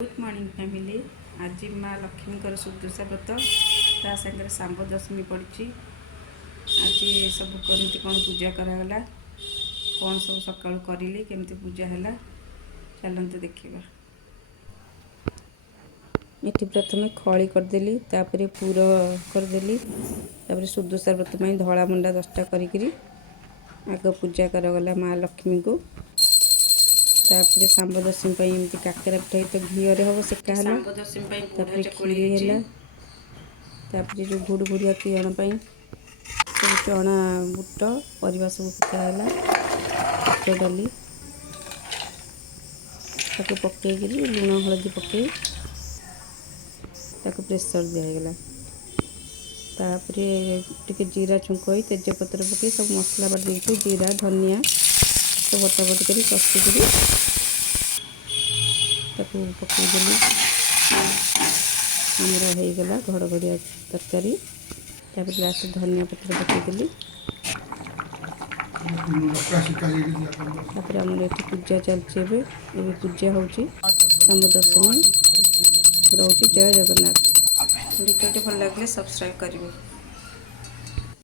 Good morning family. आज माँ लक्ष्मी सुदशा व्रत ता सागर सांब दशमी पड़ी। आज सब कमी कौन पूजा करागला कौन सब सका करी केमती पूजा है चलते देखा। ये प्रथम खड़ी करदेली तापर पूर करदेली तापर सुदशा व्रत में धला मंडा 10टा करी आग पूजा करागला माँ लक्ष्मी को। तापर सांब दशमी एमती काकेरा पिठा तो घीरे हम सेका है खीरी है जो घुड़ घुड़िया तीण सब चना बुट परिवा सब पिठाला बुट डाली पकईकि लुण हलदी पकई प्रेसर दिगला। तापर टे जीरा छुंक तेजपत्र पकई सब मसला बाटी जीरा धनिया सब बटा बटी कर कषिकी पकईदेली आमर होगला घड़घड़िया तरकारी। तापर लास्ट धनिया पत्र पकईदेली। तापर आमर ये पूजा चलती पूजा होची सांब दशमी रोची। जय जगन्नाथ। वीडियो भल लगे सब्सक्राइब करेंगे।